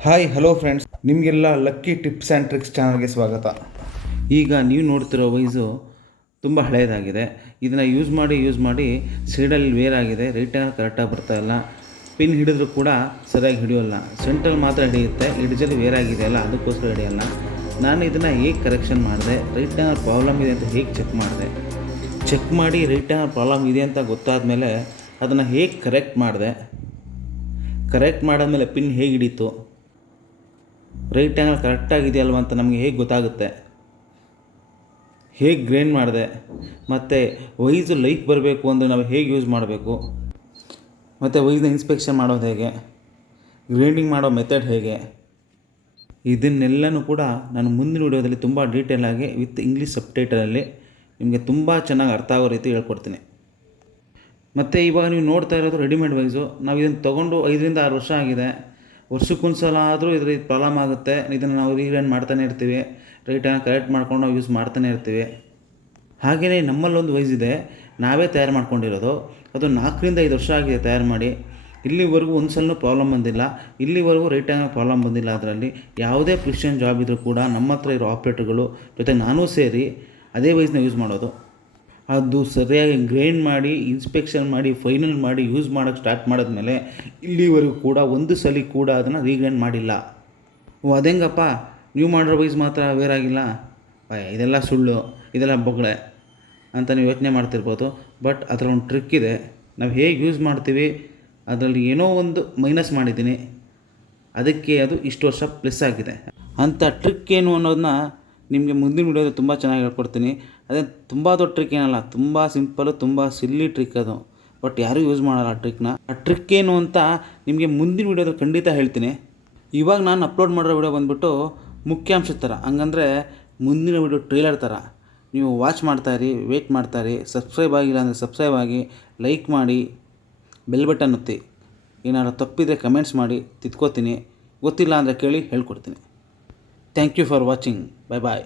Hi hello friends, ನಿಮಗೆಲ್ಲ lucky tips and tricks ಚಾನಲ್ಗೆ ಸ್ವಾಗತ. ಈಗ ನೀವು ನೋಡ್ತಿರೋ ವೈಸು ತುಂಬ ಹಳೆಯದಾಗಿದೆ. ಇದನ್ನು ಯೂಸ್ ಮಾಡಿ ಸೈಡಲ್ಲಿ ವೇರ್ ಆಗಿದೆ, ರೈಟಲ್ಲಿ ಕರೆಕ್ಟಾಗಿ ಬರ್ತಾಯಿಲ್ಲ. ಪಿನ್ ಹಿಡಿದ್ರೂ ಕೂಡ ಸರಿಯಾಗಿ ಹಿಡಿಯೋಲ್ಲ. ಸೆಂಟ್ರಲ್ಲಿ ಮಾತ್ರ ಹಿಡಿಯುತ್ತೆ, ಹಿಡಿಜಲ್ಲಿ ವೇರ್ ಆಗಿದೆಯಲ್ಲ ಅದಕ್ಕೋಸ್ಕರ ಹಿಡಿಯೋಲ್ಲ. ನಾನು ಇದನ್ನು ಹೇಗೆ ಕರೆಕ್ಷನ್ ಮಾಡಿದೆ, ರೈಟಲ್ಲಿ ಪ್ರಾಬ್ಲಮ್ ಇದೆ ಅಂತ ಹೇಗೆ ಚೆಕ್ ಮಾಡಿ ರೈಟಲ್ಲಿ ಪ್ರಾಬ್ಲಮ್ ಇದೆ ಅಂತ ಗೊತ್ತಾದ ಮೇಲೆ ಅದನ್ನು ಹೇಗೆ ಕರೆಕ್ಟ್ ಮಾಡಿದ್ಮೇಲೆ ಪಿನ್ ಹೇಗೆ ಹಿಡೀತು, ರೈಟ್ ಆ್ಯಂಗಲ್ ಕರೆಕ್ಟಾಗಿದೆಯಲ್ವ ಅಂತ ನಮಗೆ ಹೇಗೆ ಗೊತ್ತಾಗುತ್ತೆ, ಹೇಗೆ ಗ್ರೈಂಡ್ ಮಾಡಿದೆ, ಮತ್ತು ವೈಸು ಲೈಕ್ ಬರಬೇಕು ಅಂದರೆ ನಾವು ಹೇಗೆ ಯೂಸ್ ಮಾಡಬೇಕು, ಮತ್ತು ವೈಸ್ನ ಇನ್ಸ್ಪೆಕ್ಷನ್ ಮಾಡೋದು ಹೇಗೆ, ಗ್ರೈಂಡಿಂಗ್ ಮಾಡೋ ಮೆಥಡ್ ಹೇಗೆ, ಇದನ್ನೆಲ್ಲನೂ ಕೂಡ ನಾನು ಮುಂದಿನ ವಿಡಿಯೋದಲ್ಲಿ ತುಂಬ ಡೀಟೇಲಾಗಿ ವಿತ್ ಇಂಗ್ಲೀಷ್ ಸಬ್ಟೈಟಲಲ್ಲಿ ನಿಮಗೆ ತುಂಬ ಚೆನ್ನಾಗಿ ಅರ್ಥ ಆಗೋ ರೀತಿ ಹೇಳ್ಕೊಡ್ತೀನಿ. ಮತ್ತು ಇವಾಗ ನೀವು ನೋಡ್ತಾ ಇರೋದು ರೆಡಿಮೇಡ್ ವೈಸು. ನಾವು ಇದನ್ನು ತೊಗೊಂಡು 5 ರಿಂದ 6 ವರ್ಷ ಆಗಿದೆ. ವರ್ಷಕ್ಕೊಂದ್ಸಲ ಆದರೂ ಇದ್ರಲ್ಲಿ ಪ್ರಾಬ್ಲಮ್ ಆಗುತ್ತೆ. ಇದನ್ನು ನಾವು ರೀಗ್ರೈಂಡ್ ಮಾಡ್ತಾನೆ ಇರ್ತೀವಿ, ರೈಟನ್ನು ಕರೆಕ್ಟ್ ಮಾಡ್ಕೊಂಡು ನಾವು ಯೂಸ್ ಮಾಡ್ತಾನೆ ಇರ್ತೀವಿ. ಹಾಗೆಯೇ ನಮ್ಮಲ್ಲೊಂದು ವೈಸ್ ಇದೆ, ನಾವೇ ತಯಾರು ಮಾಡ್ಕೊಂಡಿರೋದು. ಅದು 4 ರಿಂದ 5 ವರ್ಷ ಆಗಿದೆ ತಯಾರು ಮಾಡಿ. ಇಲ್ಲಿವರೆಗೂ ಒಂದು ಸಲ ಪ್ರಾಬ್ಲಮ್ ಬಂದಿಲ್ಲ. ಇಲ್ಲಿವರೆಗೂ ರೈಟಾಗಿ ಪ್ರಾಬ್ಲಮ್ ಬಂದಿಲ್ಲ. ಅದರಲ್ಲಿ ಯಾವುದೇ ಪ್ರಿಸಿಷನ್ ಜಾಬ್ ಇದ್ದರೂ ಕೂಡ ನಮ್ಮ ಹತ್ರ ಇರೋ ಆಪ್ರೇಟರ್ಗಳು ಜೊತೆ ನಾನೂ ಸೇರಿ ಅದೇ ವೈಸ್ನ ಯೂಸ್ ಮಾಡೋದು. ಅದು ಸರಿಯಾಗಿ ಗ್ರೈಂಡ್ ಮಾಡಿ, ಇನ್ಸ್ಪೆಕ್ಷನ್ ಮಾಡಿ, ಫೈನಲ್ ಮಾಡಿ ಯೂಸ್ ಮಾಡೋಕ್ಕೆ ಸ್ಟಾರ್ಟ್ ಮಾಡಿದ್ಮೇಲೆ ಇಲ್ಲಿವರೆಗೂ ಕೂಡ ಒಂದು ಸಲ ಕೂಡ ಅದನ್ನು ರೀಗ್ರೈಂಡ್ ಮಾಡಿಲ್ಲ. ಅದೆಂಗಪ್ಪ ನೀವು ಮಾಡಿರೋ ವೈಸ್ ಮಾತ್ರ ವೇರ್ ಆಗಿಲ್ಲ, ಇದೆಲ್ಲ ಸುಳ್ಳು, ಇದೆಲ್ಲ ಬೊಗಳೆ ಅಂತ ನೀವು ಯೋಚನೆ ಮಾಡ್ತಿರ್ಬೋದು. ಬಟ್ ಅದರ ಒಂದು ಟ್ರಿಕ್ ಇದೆ. ನಾವು ಹೇಗೆ ಯೂಸ್ ಮಾಡ್ತೀವಿ ಅದರಲ್ಲಿ ಏನೋ ಒಂದು ಮೈನಸ್ ಮಾಡಿದ್ದೀನಿ, ಅದಕ್ಕೆ ಅದು ಇಷ್ಟು ವರ್ಷ ಪ್ಲಸ್ ಆಗಿದೆ ಅಂತ ಟ್ರಿಕ್ ಏನು ಅನ್ನೋದನ್ನ ನಿಮಗೆ ಮುಂದಿನ ವಿಡಿಯೋದಲ್ಲಿ ತುಂಬ ಚೆನ್ನಾಗಿ ಹೇಳ್ಕೊಡ್ತೀನಿ. ಅದೇ ತುಂಬ ದೊಡ್ಡ ಟ್ರಿಕ್ ಏನಲ್ಲ, ತುಂಬ ಸಿಂಪಲ್ಲು, ತುಂಬ ಸಿಲ್ಲಿ ಟ್ರಿಕ್ ಅದು. ಬಟ್ ಯಾರೂ ಯೂಸ್ ಮಾಡಲ್ಲ ಆ ಟ್ರಿಕ್ನ. ಆ ಟ್ರಿಕ್ ಏನು ಅಂತ ನಿಮಗೆ ಮುಂದಿನ ವಿಡಿಯೋದಲ್ಲಿ ಖಂಡಿತ ಹೇಳ್ತೀನಿ. ಇವಾಗ ನಾನು ಅಪ್ಲೋಡ್ ಮಾಡಿರೋ ವಿಡಿಯೋ ಬಂದುಬಿಟ್ಟು ಮುಖ್ಯಾಂಶದ ಥರ, ಹಂಗಂದರೆ ಮುಂದಿನ ವಿಡಿಯೋ ಟ್ರೇಲರ್ ಥರ. ನೀವು ವಾಚ್ ಮಾಡ್ತಾಯಿರಿ, ವೆಯ್ಟ್ ಮಾಡ್ತಾಯಿರಿ. ಸಬ್ಸ್ಕ್ರೈಬ್ ಆಗಿಲ್ಲ ಅಂದರೆ ಸಬ್ಸ್ಕ್ರೈಬ್ ಆಗಿ, ಲೈಕ್ ಮಾಡಿ, ಬೆಲ್ ಬಟನ್ ಒತ್ತಿ. ಏನಾದ್ರು ತಪ್ಪಿದರೆ ಕಮೆಂಟ್ಸ್ ಮಾಡಿ, ತಿದ್ಕೋತೀನಿ. ಗೊತ್ತಿಲ್ಲ ಅಂದರೆ ಕೇಳಿ ಹೇಳ್ಕೊಡ್ತೀನಿ. Thank you for watching. Bye.